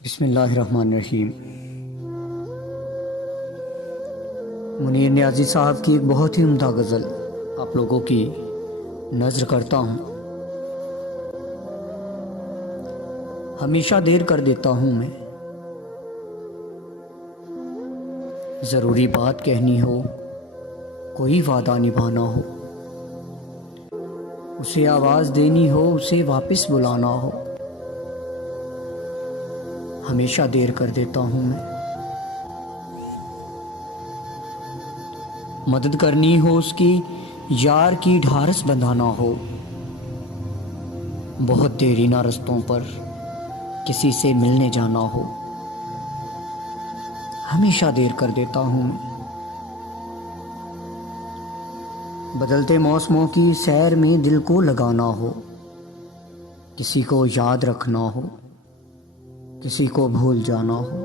बिस्मिल्लाहिर्रहमानिर्रहीम। मुनीर नियाज़ी साहब की एक बहुत ही उम्दा गज़ल आप लोगों की नज़र करता हूँ। हमेशा देर कर देता हूँ मैं, ज़रूरी बात कहनी हो, कोई वादा निभाना हो, उसे आवाज़ देनी हो, उसे वापस बुलाना हो, हमेशा देर कर देता हूँ मैं। मदद करनी हो उसकी, यार की ढारस बंधाना हो, बहुत देरी ना रस्तों पर किसी से मिलने जाना हो, हमेशा देर कर देता हूँ मैं। बदलते मौसमों की सैर में दिल को लगाना हो, किसी को याद रखना हो, किसी को भूल जाना हो,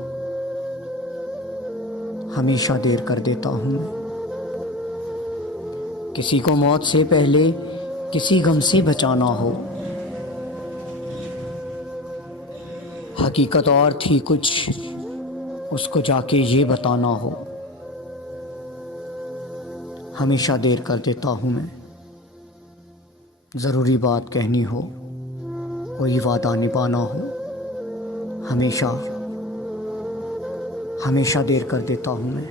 हमेशा देर कर देता हूँ मैं। किसी को मौत से पहले किसी गम से बचाना हो, हकीकत और थी कुछ, उसको जाके ये बताना हो, हमेशा देर कर देता हूँ मैं। ज़रूरी बात कहनी हो, कोई वादा निभाना हो, हमेशा हमेशा देर कर देता हूँ मैं।